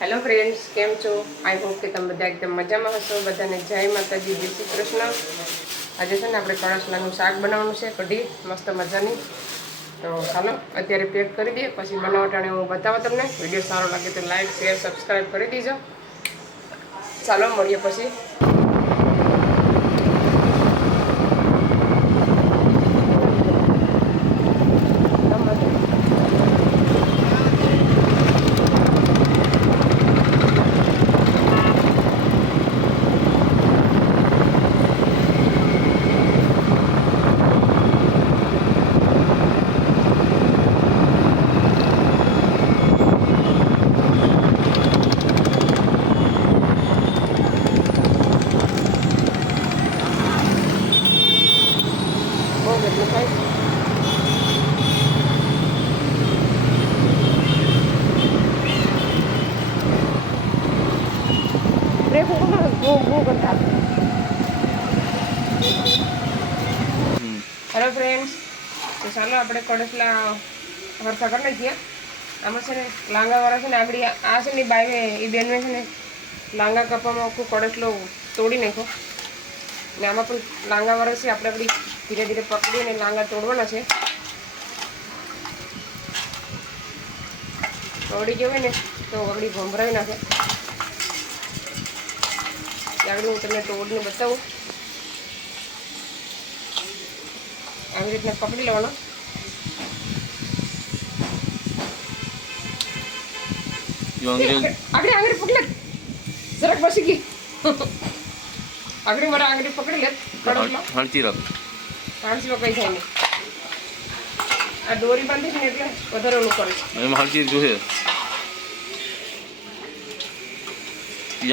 Hello friends, केम छो? I hope कि તમે બધા એકદમ મજામાં હશો। બધાને જય માતાજી, જય શ્રી કૃષ્ણ। આજે છે ને આપણે કણસલાનું શાક બનાવવાનું છે, કઢી મસ્ત મજાની। તો ચાલો અત્યારે પેક કરી દઈએ, પછી બનાવટાણે હું બતાવું તમને। વિડીયો સારો લાગે તો લાઈક શેર સબસ્ક્રાઈબ કરી દીજો। ચાલો મળીએ પછી। हेलो फ्रेंड्स, तो चलो આપણે કડસલા હરખા કરી નાખીએ। આમાં છે ને લાંગાવાળા છે ને આગળ આ છે ને બાય એ બેનને છે ને લાંગા કપામાં આખું કડસલો તોડી નાખ્યો ને આમાં પણ લાંગાવાળા છે આપણે આગળ ધીરે ધીરે પકડીને લાંગા તોડવાના છે। તોડી ગયો હોય ને તો આગળ ભમરાવી નાખે। આગળ હું તમને તોડીને બતાવું। આવી રીતના પકડી લેવાનો। આગળ આગળ પકડી લે, જરાક બસી ગઈ। આગળ મારા આગળ પકડી લે, હાંચી રાખ, હાંચીમાં કઈ થાય નહીં। આ દોરી બાંધી છે ને એટલે વધારે ઓલું કરે છે। એમાં હાંચી જોશે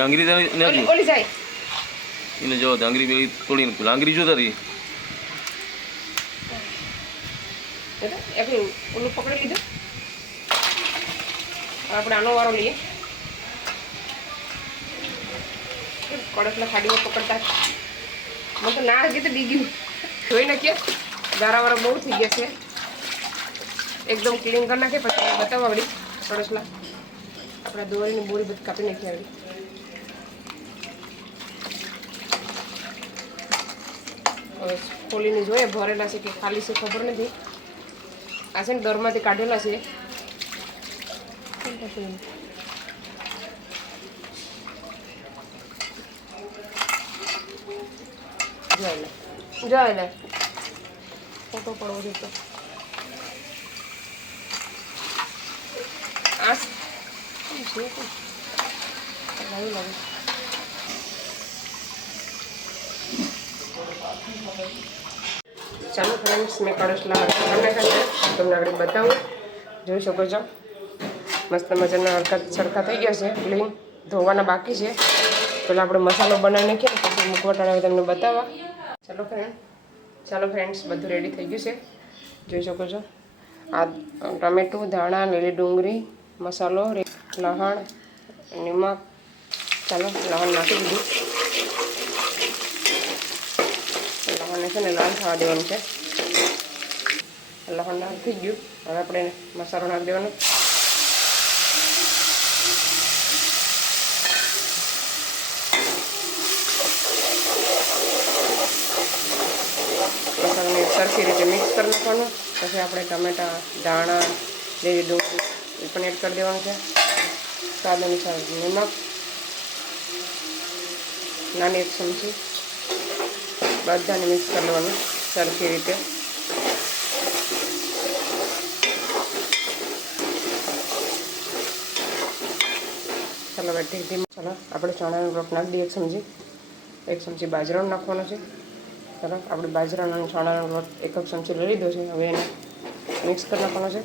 આંગળી ઓલી જાય એને જો આંગળી પેલી તોડીને આંગળી જો તારી એકલું ઓલું પકડી લીધું। આપણે આનો વારો લઈએ। કડસલા ખાડીમાં પકડતા મને તો ના હજી તો ડીગ્યું જોઈ નાખીએ। ગારાવાળા બહુ થઈ ગયા છે, એકદમ ક્લીન કરી નાખીએ। પછી બતાવવા આવડી કડસલા આપણા દોરીની બોરી બધી કાપી નાખી આવડી। હવે ખોલીને જોઈએ ભરેલા છે કે ખાલી છે ખબર નથી। આ છે ને દરમાંથી કાઢેલા છે। જોઈ લે ફોટો પડવો જોઈતો। આ લાગે ચાલો ફ્રેન્ડ્સ, મેં કડસલા નાખ્યા છે, તમને આગળ બતાવું। જોઈ શકો છો મસ્ત મજાના હરખા સરખા થઈ ગયા છે, ક્લીન ધોવાના બાકી છે। પેલા આપણે મસાલો બનાવી નાખીએ પછી મૂકવાટાણે તમને બતાવવા। ચાલો ફ્રેન્ડ્સ બધું રેડી થઈ ગયું છે, જોઈ શકો છો। આ ટમેટું, ધાણા, લીલી ડુંગળી, મસાલો, લસણ, નિમક। ચાલો લસણ નાખી દીધું। લસણને છે ને લાલ થવા દેવાનું છે। લસણ લાલ થઈ ગયું, હવે આપણે મસાલો નાખી દેવાનો। મસાલાને સરખી રીતે મિક્સ કરી નાખવાનું। પછી આપણે ટમેટા, ધાણા, લીલી ડુંગળી એ પણ એડ કરી દેવાનું છે। સ્વાદ અનુસાર નિમક, નાની એક ચમચી, બધાને મિક્સ કરી લેવાનું સરખી રીતે। ચાલો બેઠી ધીમે ચાલો આપણે ચણાનો લોટ નાખી દઈએ એક ચમચી બાજરાનો નાખવાનો છે। ચાલો આપણે બાજરાનો અને ચણાનો લોટ એક ચમચી લઈ લીધો છે, હવે એને મિક્સ કરી નાખવાનો છે।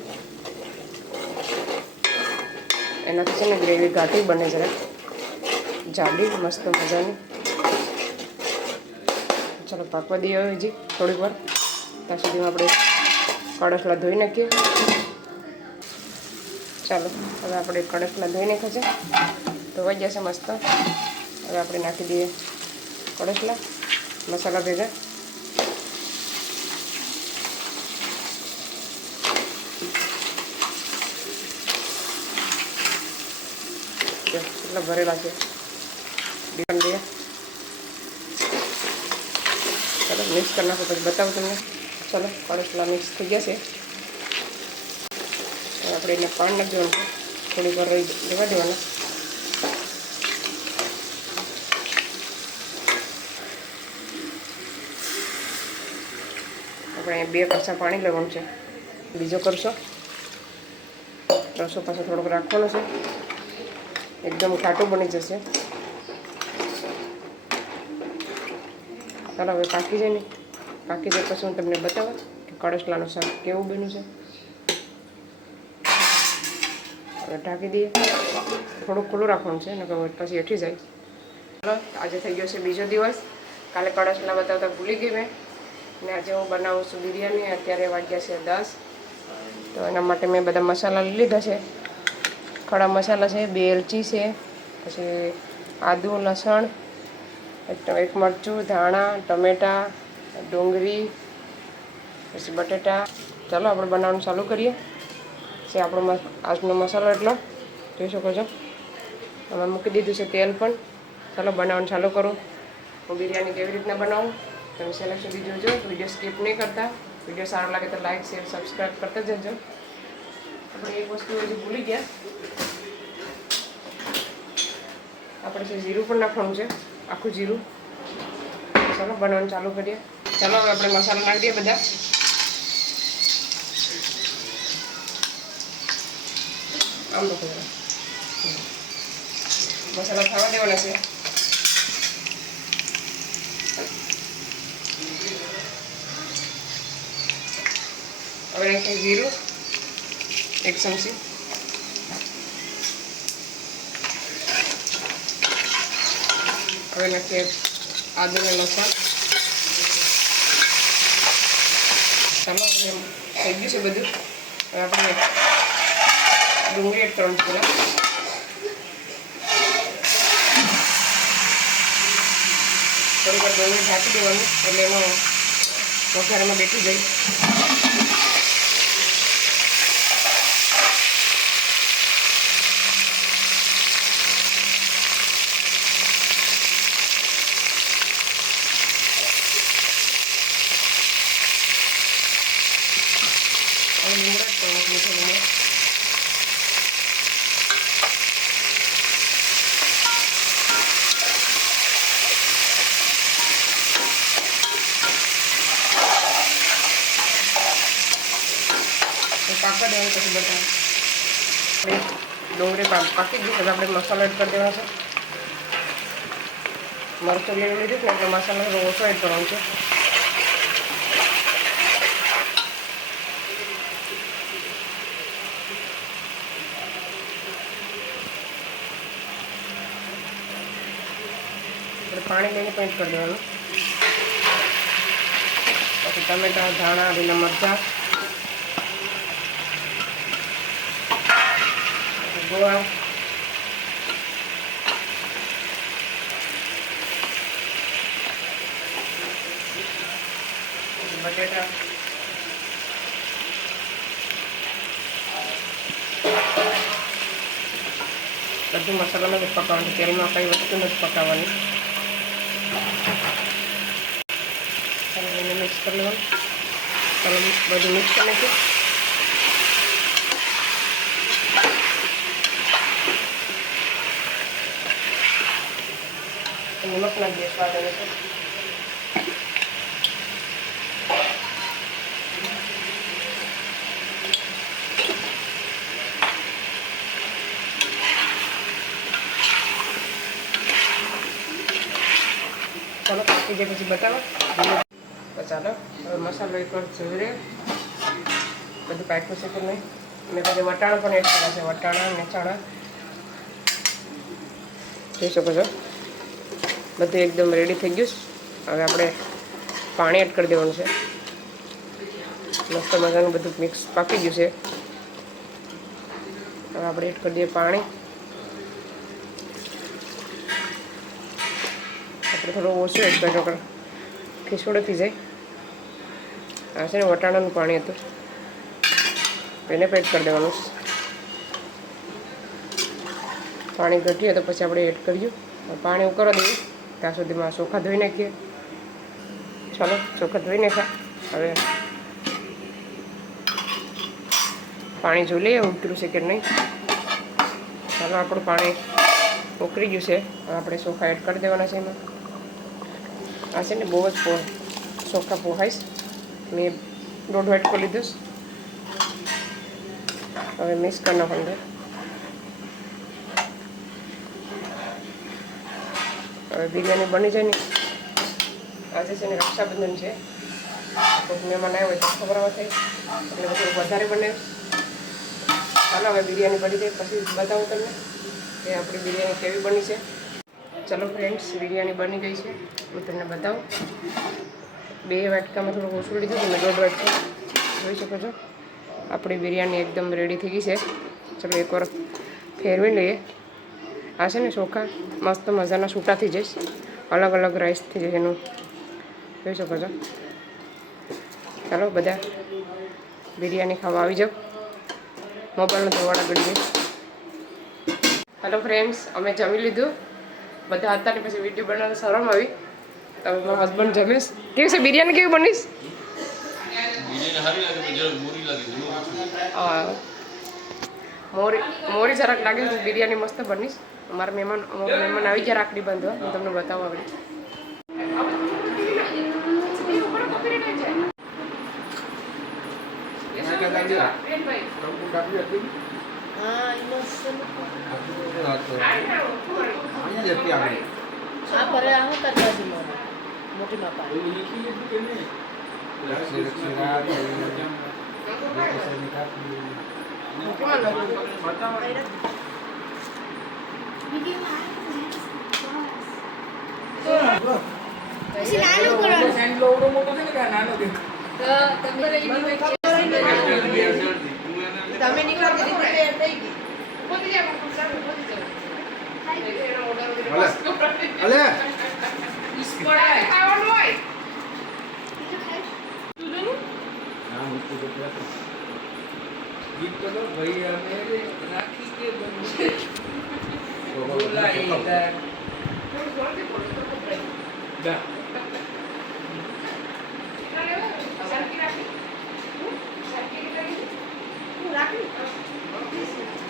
એનાથી છે ને ગ્રેવી ઘાટી બને જરાક જાડી મસ્ત મજાની। ચાલો પાકવા દઈએ હજી થોડીક વાર, ત્યાં સુધીમાં આપણે કડસલા ધોઈ નાખીએ। ચાલો હવે આપણે કડસલા ધોઈ નાખ્યા છે, ધોવાઈ જશે મસ્ત। હવે આપણે નાખી દઈએ કડસલા મસાલા ભેગા। કેટલા ભરેલા છે ડીપન. ચાલો મિક્સ કરી નાખો પછી બતાવું તમને. ચાલો કડસલા મિક્સ થઈ ગયા છે. આપણે એને પાણી નાખી દેવાનું છે, થોડીક વાર રહેવા દેવાનું. આપણે 2 કળશા પાણી લેવાનું છે. બીજો કરશો રસો પાછો થોડોક રાખવાનો છે, એકદમ ખાટું બની જશે. ચાલો હવે પાકી જાય ને, પાકી જાય પછી હું તમને બતાવું કે કળશલાનું શાક કેવું બન્યું છે. હવે ઢાંકી દઈએ, થોડુંક ખુલ્લું રાખવાનું છે ને પછી હેઠી જાય. ચાલો આજે થઈ ગયો છે બીજો દિવસ. કાલે કળશલા બતાવતા ભૂલી ગઈ મેં, ને આજે હું બનાવું છું બિરયાની. અત્યારે વાગ્યા છે 10. તો એના માટે મેં બધા મસાલા લઈ લીધા છે. ખડા મસાલા છે, 2 એલચી છે, પછી આદુ લસણ, એક મરચું, ધાણા, ટમેટાં, ડુંગળી, પછી બટેટા. ચાલો આપણે બનાવવાનું ચાલુ કરીએ. છે આપણો આજનો મસાલો એટલો જોઈ શકો છો. અમે મૂકી દીધું છે તેલ પણ. ચાલો બનાવવાનું ચાલુ કરું. હું બિરયાની કેવી રીતના બનાવું તમે છેલ્લે સુધી જોજો, વિડીયો સ્કીપ નહીં કરતા. વિડીયો સારો લાગે તો લાઈક શેર સબસ્ક્રાઈબ કરતા જજો. આપણે એક વસ્તુ હજી ભૂલી ગયા, આપણે છે જીરું પણ નાખવાનું છે, આખું જીરું. ચાલો બનાવવાનું ચાલુ કરીએ. ચાલો હવે આપણે મસાલા નાખી દઈએ બધા. આમ લોકો મસાલા ખાવા દેવાના છે. હવે નાખીએ જીરું 1 ચમચી, હવે નાખીએ આદુ ને લસણ. ચાલો થઈ ગયું છે બધું. હવે આપણે ડુંગળી એડ કરવાનું છે પહેલાં. થોડીક વાર ડુંગળી ઢાંકી દેવાનું એટલે એનો વઘારમાં બેઠી જાય. લીમડો જ કરવાનો, મીઠો લીમડો. પાકવા દેવાનું પછી બતાવું. આપણે ડુંગળી પાકી ગઈ, હવે આપણે મસાલો એડ કરી દેવાનો છે. મરચું લીલું લીધું ને એટલે મસાલો ઓછો એડ કરવાનો છે. પાણી લઈને પેન્ટ કરી દેવાનું. પછી ટમેટા, ધાણા, લીલા મરચાં, ગોળ, બટેટા, બધું મસાલામાં જ પકાવવાનું. તેલમાં કઈ વસ્તુ નથી પકાવવાની. ચાલો એને મિક્સ કરી લેવાનું. ચાલો બધું મિક્સ કરી નાખીએ. નમક નાખી દઈએ સ્વાદ અનુસાર. ચાલો પાકી જાય પછી બતાવો. તો ચાલો હવે મસાલો એકવાર જોઈ રહ્યો બધું પાક્યું છે કે નહીં. મેં પછી વટાણા પણ એડ કર્યા છે, વટાણા અને ચણા જોઈ શકો છો. બધું એકદમ રેડી થઈ ગયું. હવે આપણે પાણી એડ કરી દેવાનું છે. મસ્ત મજાનું બધું મિક્સ પાકી ગયું છે. હવે આપણે એડ કરી દઈએ પાણી. આપણે થોડું ઓછું એડ કરજો, ખીચોડો થઈ જાય. આ છે ને વટાણાનું પાણી હતું, એને એડ કરી દેવાનું. પાણી ઘટીએ તો પછી આપણે એડ કરીએ. પાણી ઉકળવા દઈએ ત્યાં સુધીમાં ચોખા ધોઈ નાખીએ. ચાલો ચોખા ધોઈ નાખ્યા. હવે પાણી જોઈ લઈએ ઉકળ્યું છે કે નહીં. ચાલો આપણું પાણી ઉકળી ગયું છે. હવે આપણે ચોખા એડ કરી દેવાના છે એમાં. આ છે ને બહુ જ ચોખા પોહાઈશ. મેં 1.5 વાટકો લીધું. હવે મિક્સ કરી નાખવાનું. હવે બિરયાની બની જાય ને. આજે છે ને રક્ષાબંધન છે. કોઈ મહેમાન આવ્યો હોય તો ખબર આવે એટલે થોડુંક વધારે બને. ચાલો હવે બિરયાની બની જાય પછી બતાવું તમને કે આપણી બિરયાની કેવી બની છે. ચલો ફ્રેન્ડ્સ, બિરયાની બની ગઈ છે. હું તમને બતાવું. 2 વાટકામાં થોડુંક ઓછું લીધું તમે 1.5 વાટકો જોઈ શકો છો. આપણી બિરયાની એકદમ રેડી થઈ ગઈ છે. ચલો એકવાર ફેરવી લઈએ. આ છે ને ચોખા મસ્ત મજાના છૂટા થઈ જઈશ. અલગ અલગ રાઈસ થઈ જશે એનું જોઈ શકો છો. ચાલો બધા બિરયાની ખાવા આવી જાઓ. મોબાઈલનો ધોવાડા ગળી જાય. હેલો ફ્રેન્ડ્સ, અમે જમી લીધું. બધા હતા ને પછી વિડીયો બનાવતા શરમ આવી. તમે મારા હસબન્ડ જમીશ. કેવી છે બિરયાની? કેવી બનીશ? મોરી જરાક લાગે છે. બિરયાની મસ્ત બનીશ. અમારા મહેમાન આવી ગયા રાખડી બાંધવા. હું તમને બતાવું આગળ.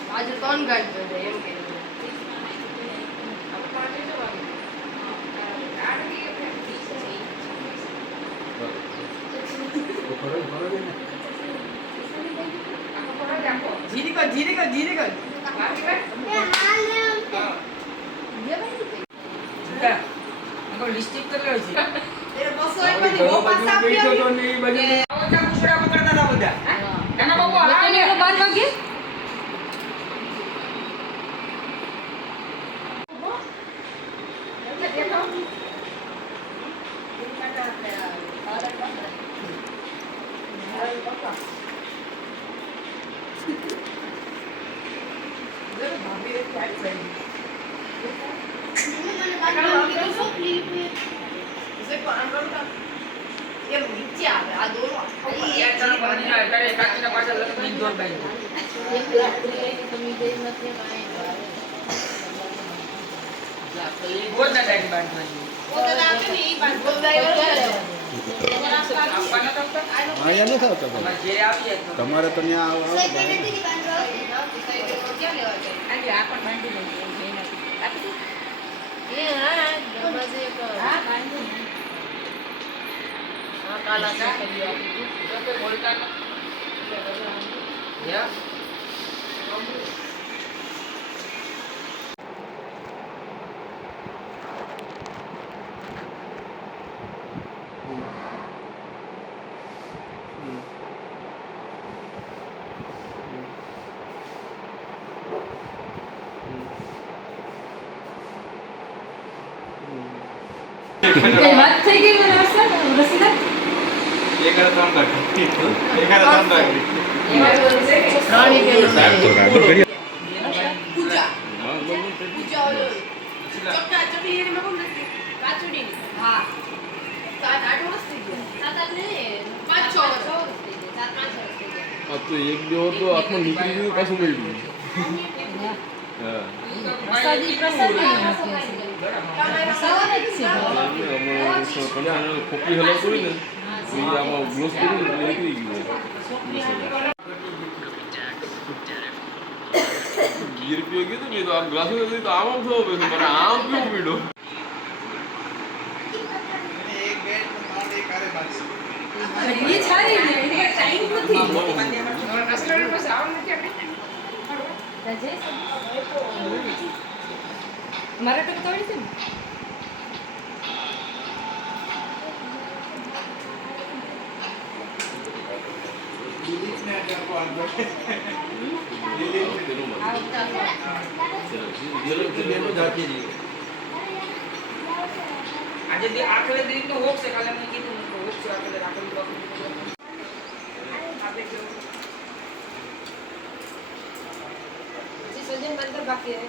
આજે 3 ગાડી છે એમ કે જીરી કો લિસ્ટિક તો લે છે એ બસો એક બધી બહુ પાસ આપ્યો તો ની બજે ઓટા કુસડા પકડતા હતા બધા એના બાપુ આ ને 12 વાગે તમારે તો વાત થઈ ગઈ મને રસીદા એક ત્રણ રાખી પૂજા ચક્કા ચકલી એને મગમ નથી કાચુડી હા 7-8 વર્ષ થઈ ગયા 7-8 ને 5-6 વર્ષ થઈ ગયા 7-5 વર્ષ થઈ ગયા આ તો એક બે તો આખો નીકળી ગયું પાછું મળ્યું હા પ્રસાદી પ્રસાદી સવાર જ છે ખોપરી હલાવતું હોય ને એ આમાં ગ્લોસ કરી ને નીકળી ગયું 20 રૂપિયા કીધું મેં તો આમ ગ્લાસ તો આમ થયો મને આમ કેવું પીડો એ છારી ને એને ટાઈમ નથી રેસ્ટોરન્ટ પાસે આવવાનું નથી આપણે મારા તો તોડી છે ને આજે આખરે દીક નો હોક છે કાલે મેં કીધું હોક છે આખરે રાખેલું जी सजन बनकर बाकी है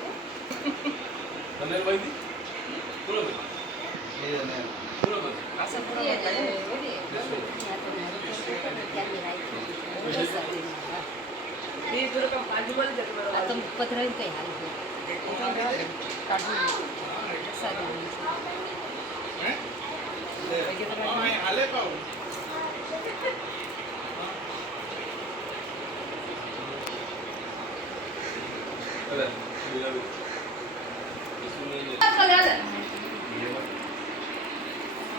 અને ભાઈ બોલો બોલો ऐसा पूरा ये पूरा का आजू बाजू जगह बड़ा तुम पथराई कहीं हाल काटू सादा હાલે પાઉં અરે બોલાવી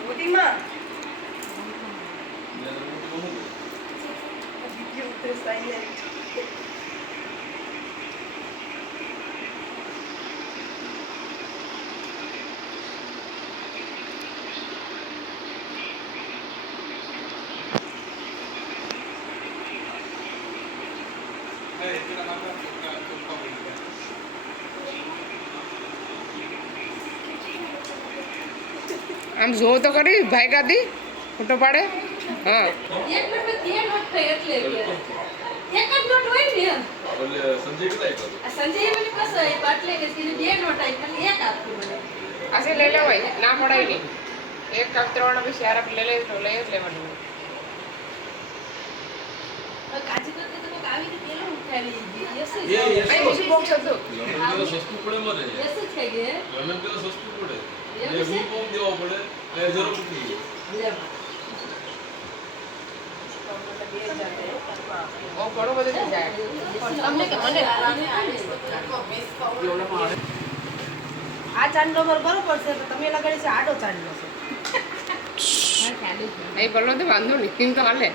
मोटी मां આમ જોવો તો કરી ભાઈ ગાદી ફોટો પાડે હા એક નોટ બે નોટ થઈ એટલે એક જ નોટ હોય ને એટલે સંજય કેટલા આપ્યો આ સંજય મને કસ એટલે કે સીધી બે નોટ આવી ખાલી એક આપી મને આસે લઈ લેવાય ના પડાય નહીં એક કાપતરવાળો બી શેર લઈ લે તો લઈ જ લેવાનું કાજી કરતે તો કોક આવી રીતે તેલ ઉઠાવી દીધી યસ એ અહીં બીજું બોક્સ હતું લમણ તો સસ્તું પડે મારે યસ થઈ ગયે લમણ તો સસ્તું પડે એવું એ છે? હું કોમ દેવા પડે એ જરૂર નથી ઓ ઘણું બધું થઈ જાય તમને કે મને આ ચાંદલો બરોબર છે તો તમે લગાડી છે આડો ચાંદલો છે એ બોલો તો વાંધો નહીં કિંગ તો હાલે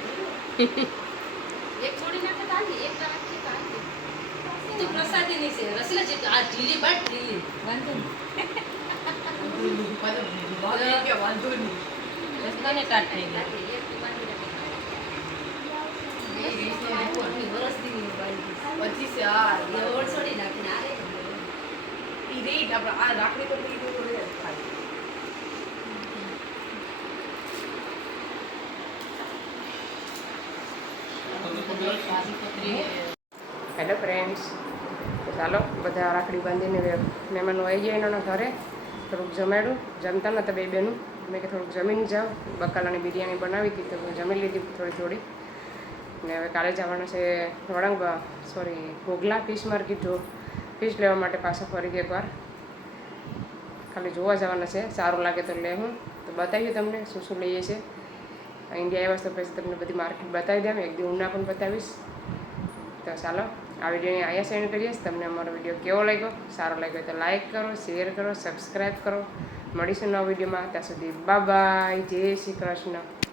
એક થોડી નાખે તાલી એક રાખી તાલી તો પ્રસાદી ની છે રસલા છે આ ઢીલી બટ ઢીલી વાંધો નહીં વાંધો નહીં રસલાને ટાટ થઈ ગઈ એક તો બાંધી રાખી વરસ દી બાંધી પછી છે આ એ ઓળ છોડી નાખીને આ રે ઈ રેટ આપણે આ રાખડી તો પડી તો રે ખાલી હેલો ફ્રેન્ડ્સ ચાલો બધા રાખડી બાંધીને મહેમાનો આવી ગયા એના ઘરે થોડુંક જમાડ્યું જમતા નહોતા બે બેનું મેં કે થોડુંક જમીને જાઓ બકાલાની બિરયાની બનાવી હતી તો જમી લીધી થોડી ને હવે કાલે જવાના છે ઘોઘલા ફિશ માર્કેટ ફિશ લેવા માટે પાછા ફરી એકવાર ખાલી જોવા જવાના છે સારું લાગે તો લે હું તો બતાવ્યું તમને શું શું લઈએ છીએ ઇન્ડિયા આવ્યા તો પછી તમને બધી માર્કેટ બતાવી દઉં એક દી ઉના પણ બતાવીશ તો ચાલો આ વિડીયોને અહીંયા સેન્ડ કરીએ તમને અમારો વિડીયો કેવો લાગ્યો સારો લાગ્યો તો લાઇક કરો શેર કરો સબસ્ક્રાઈબ કરો મળીશું નવા વિડીયોમાં ત્યાં સુધી બાય જય શ્રી કૃષ્ણ.